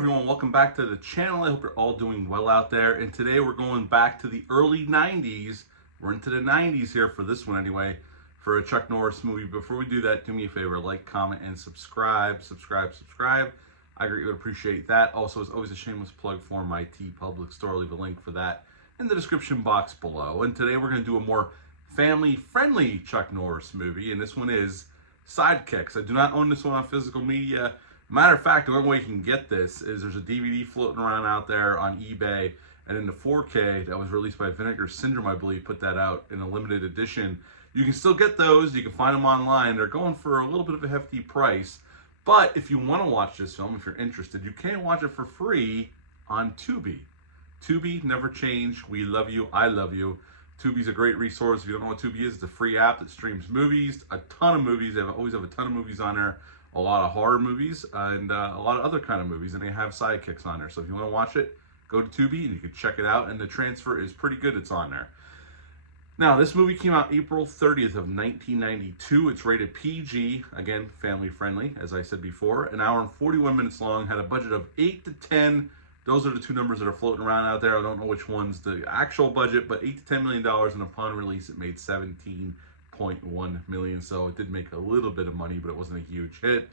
everyone, welcome back to the channel. I hope you're all doing well out there. And today we're going back to the early 90s. We're into the 90s here for this one anyway, for a Chuck Norris movie. Before we do that, do me a favor, like, comment, and subscribe. I greatly would appreciate that. Also, as always, a shameless plug for my TeePublic store. I'll leave a link for that in the description box below. And today we're going to do a more family-friendly Chuck Norris movie, and this one is Sidekicks. I do not own this one on physical media. Matter of fact, the only way you can get this is there's a DVD floating around out there on eBay, and in the 4K that was released by Vinegar Syndrome, I believe, put that out in a limited edition. You can still get those. You can find them online. They're going for a little bit of a hefty price. But if you want to watch this film, if you're interested, you can watch it for free on Tubi. Tubi, never change. We love you. I love you. Tubi's a great resource. If you don't know what Tubi is, it's a free app that streams movies, a ton of movies. They always have a ton of movies on there. A lot of horror movies and a lot of other kind of movies, and they have Sidekicks on there. So if you want to watch it, go to Tubi and you can check it out, and the transfer is pretty good. It's on there. Now, this movie came out April 30th of 1992. It's rated PG, again, family friendly, as I said before. An hour and 41 minutes long, had a budget of 8 to 10. Those are the two numbers that are floating around out there. I don't know which one's the actual budget, but $8 to $10 million, and upon release, it made $17.1 million, so it did make a little bit of money, but it wasn't a huge hit.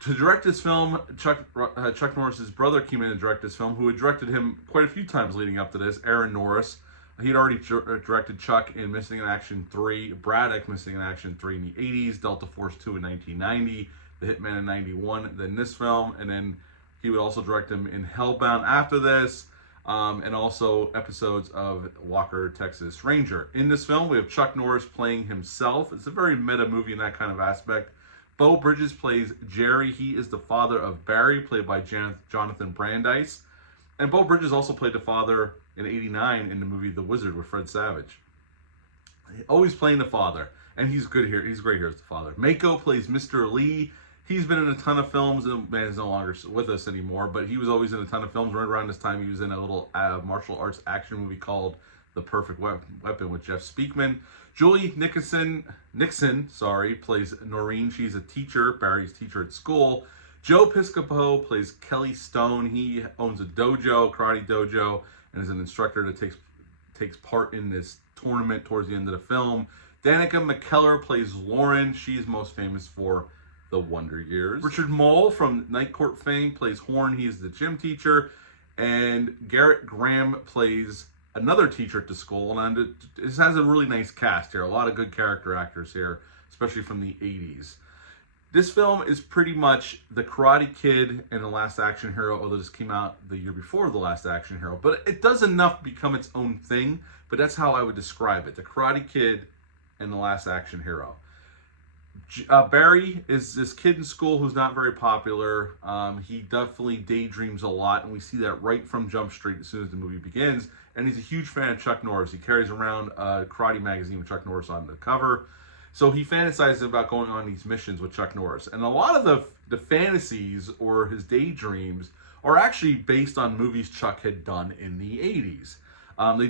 To direct this film, Chuck Norris's brother came in to direct this film, who had directed him quite a few times leading up to this, Aaron Norris. He'd already directed Chuck in Missing in Action 3, Braddock Missing in Action 3 in the 80s, Delta Force 2 in 1990, The Hitman in 91, then this film, and then he would also direct him in Hellbound after this, and also episodes of Walker, Texas Ranger. In this film, we have Chuck Norris playing himself. It's a very meta movie in that kind of aspect. Beau Bridges plays Jerry. He is the father of Barry, played by Jonathan Brandis. And Beau Bridges also played the father in '89 in the movie The Wizard with Fred Savage. Always playing the father, and he's good here. He's great here as the father. Mako plays Mr. Lee. He's been in a ton of films. The man is no longer with us anymore, but he was always in a ton of films. Right around this time, he was in a little martial arts action movie called The Perfect Weapon with Jeff Speakman. Julie Nixon, plays Noreen. She's a teacher, Barry's teacher at school. Joe Piscopo plays Kelly Stone. He owns a dojo, karate dojo, and is an instructor that takes part in this tournament towards the end of the film. Danica McKellar plays Lauren. She's most famous for The Wonder Years. Richard Mole from Night Court fame plays Horn. He's the gym teacher. And Garrett Graham plays another teacher at the school. And this has a really nice cast here. A lot of good character actors here, especially from the 80s. This film is pretty much The Karate Kid and The Last Action Hero, although this came out the year before The Last Action Hero. But it does enough to become its own thing, but that's how I would describe it. The Karate Kid and The Last Action Hero. Barry is this kid in school who's not very popular. He definitely daydreams a lot, and we see that right from Jump Street as soon as the movie begins. And he's a huge fan of Chuck Norris. He carries around a karate magazine with Chuck Norris on the cover. So he fantasizes about going on these missions with Chuck Norris. And a lot of the fantasies or his daydreams are actually based on movies Chuck had done in the 80s.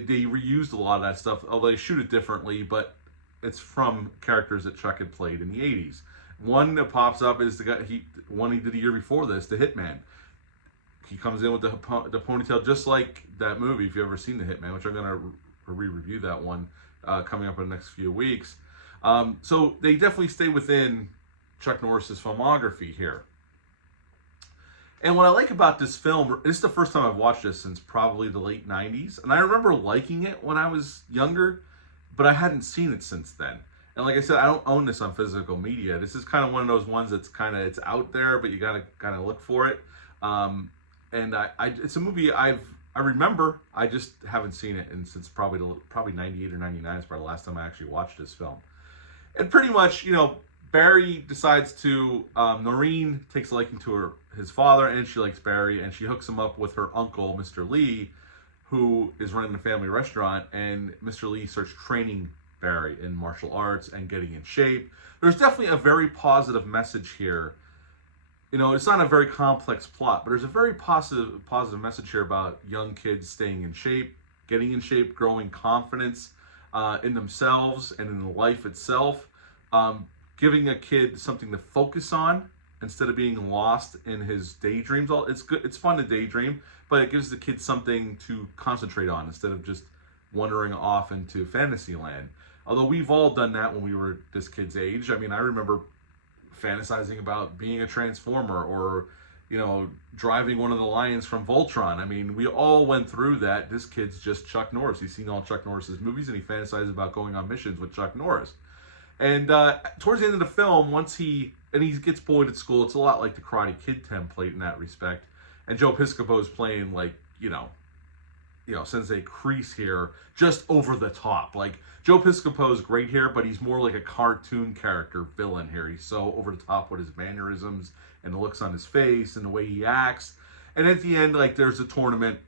They reused a lot of that stuff, although they shoot it differently, but it's from characters that Chuck had played in the 80s. One that pops up is the guy, one he did a year before this, The Hitman. He comes in with the ponytail just like that movie, if you've ever seen The Hitman, which I'm going to re-review that one coming up in the next few weeks. So they definitely stay within Chuck Norris's filmography here. And what I like about this film, this is the first time I've watched this since probably the late 90s. And I remember liking it when I was younger, but I hadn't seen it since then. And like I said, I don't own this on physical media. This is kind of one of those ones that's it's out there, but you gotta kind of look for it. And it's a movie I remember. I just haven't seen it since probably 98 or 99 is probably the last time I actually watched this film. And pretty much, Barry decides to, Noreen takes a liking to his father, and she likes Barry, and she hooks him up with her uncle, Mr. Lee, who is running the family restaurant, and Mr. Lee starts training Barry in martial arts and getting in shape. There's definitely a very positive message here. It's not a very complex plot, but there's a very positive message here about young kids staying in shape, getting in shape, growing confidence in themselves and in life itself, giving a kid something to focus on instead of being lost in his daydreams. It's good. It's fun to daydream, but it gives the kids something to concentrate on instead of just wandering off into fantasy land. Although we've all done that when we were this kid's age. I mean, I remember fantasizing about being a Transformer or, you know, driving one of the Lions from Voltron. I mean, we all went through that. This kid's just Chuck Norris. He's seen all Chuck Norris's movies and he fantasizes about going on missions with Chuck Norris. And towards the end of the film, he gets bullied at school. It's a lot like the Karate Kid template in that respect. And Joe Piscopo's playing like, you know, Sensei Kreese here, just over the top. Like, Joe Piscopo's great here, but he's more like a cartoon character villain here. He's so over the top with his mannerisms and the looks on his face and the way he acts. And at the end, like, there's a tournament.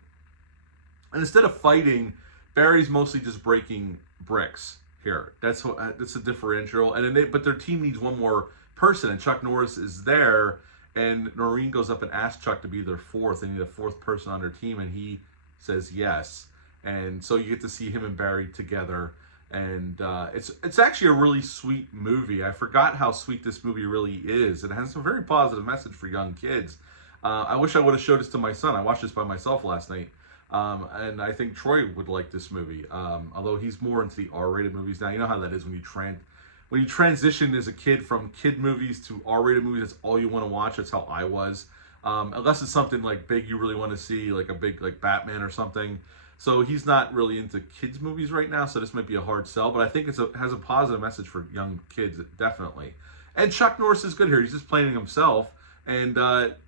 And instead of fighting, Barry's mostly just breaking bricks here. That's a differential. But their team needs one more person, and Chuck Norris is there. And Noreen goes up and asks Chuck to be their fourth. They need a fourth person on their team, and he says yes. And so you get to see him and Barry together. And it's actually a really sweet movie. I forgot how sweet this movie really is. It has a very positive message for young kids. I wish I would have showed this to my son. I watched this by myself last night. And I think Troy would like this movie. Although he's more into the R-rated movies now. You know how that is when you transition as a kid from kid movies to R-rated movies. That's all you want to watch. That's how I was. Unless it's something like big you really want to see, like a big like Batman or something. So he's not really into kids movies right now, so this might be a hard sell, but I think it has a positive message for young kids, definitely. And Chuck Norris is good here. He's just playing himself, and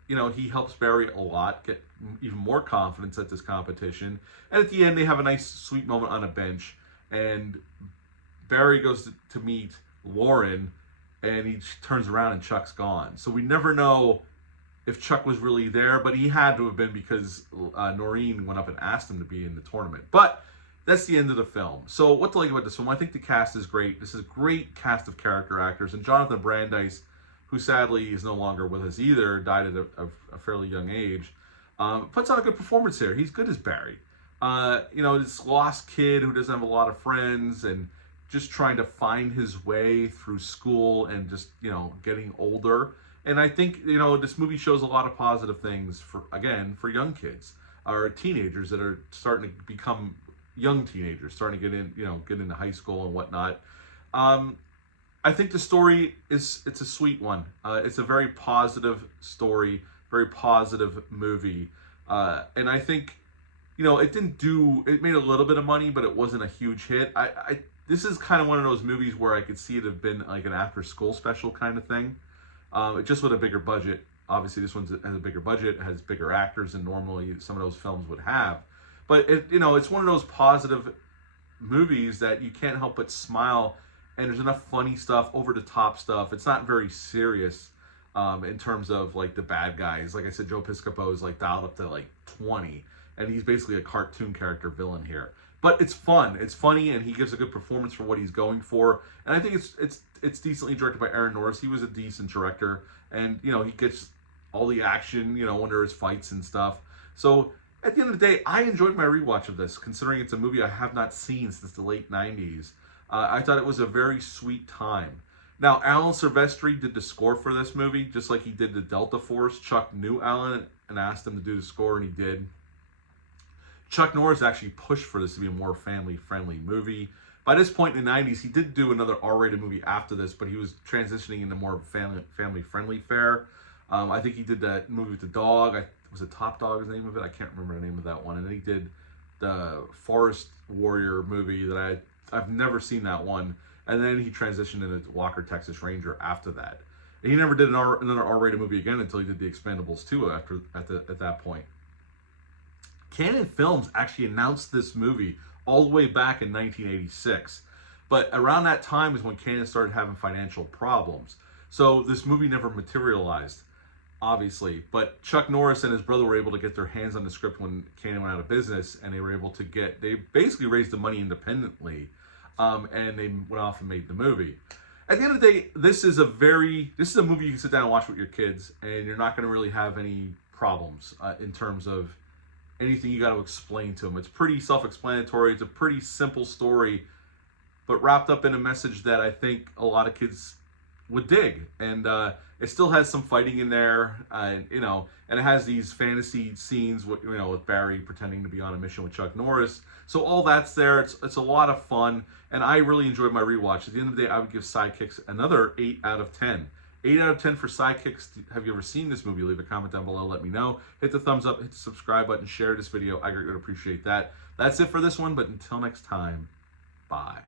he helps Barry a lot, get even more confidence at this competition. And at the end, they have a nice, sweet moment on a bench, and Barry goes to meet Lauren, and he turns around and Chuck's gone. So we never know if Chuck was really there, but he had to have been because Noreen went up and asked him to be in the tournament. But that's the end of the film. So what to like about this film? I think the cast is great. This is a great cast of character actors. And Jonathan Brandis, who sadly is no longer with us either, died at a fairly young age, puts on a good performance here. He's good as Barry. This lost kid who doesn't have a lot of friends and just trying to find his way through school and just, getting older. And I think, this movie shows a lot of positive things for young kids or teenagers that are starting to become young teenagers, starting to get into high school and whatnot. I think the story it's a sweet one. It's a very positive story, very positive movie. And I think, it made a little bit of money, but it wasn't a huge hit. This is kind of one of those movies where I could see it have been like an after school special kind of thing. Just with a bigger budget. Obviously, this one has a bigger budget, it has bigger actors than normally some of those films would have. But it's one of those positive movies that you can't help but smile. And there's enough funny stuff, over the top stuff. It's not very serious in terms of like the bad guys. Like I said, Joe Piscopo is like dialed up to like 20, and he's basically a cartoon character villain here. But it's fun, it's funny, and he gives a good performance for what he's going for. And I think it's decently directed by Aaron Norris. He was a decent director, and he gets all the action, when there's fights and stuff. So at the end of the day, I enjoyed my rewatch of this, considering it's a movie I have not seen since the late 90s. I thought it was a very sweet time. Now, Alan Silvestri did the score for this movie, just like he did the Delta Force. Chuck knew Alan and asked him to do the score, and he did. Chuck Norris actually pushed for this to be a more family-friendly movie. By this point in the 90s, he did do another R-rated movie after this, but he was transitioning into more family-friendly fare. I think he did that movie with the dog. Was it Top Dog is the name of it? I can't remember the name of that one. And then he did the Forest Warrior movie that I've never seen that one. And then he transitioned into Walker, Texas Ranger after that. And he never did another R-rated movie again until he did The Expendables 2 at that point. Cannon Films actually announced this movie all the way back in 1986. But around that time is when Cannon started having financial problems. So this movie never materialized, obviously. But Chuck Norris and his brother were able to get their hands on the script when Cannon went out of business, and they were able to they basically raised the money independently, and they went off and made the movie. At the end of the day, this is a movie you can sit down and watch with your kids, and you're not going to really have any problems in terms of anything you got to explain to them. It's pretty self-explanatory. It's a pretty simple story, but wrapped up in a message that I think a lot of kids would dig. And it still has some fighting in there, and and it has these fantasy scenes with with Barry pretending to be on a mission with Chuck Norris. So all that's there. It's a lot of fun, and I really enjoyed my rewatch. At the end of the day, I would give Sidekicks another 8 out of 10. 8 out of 10 for Sidekicks. Have you ever seen this movie? Leave a comment down below. Let me know. Hit the thumbs up. Hit the subscribe button. Share this video. I greatly appreciate that. That's it for this one, but until next time, bye.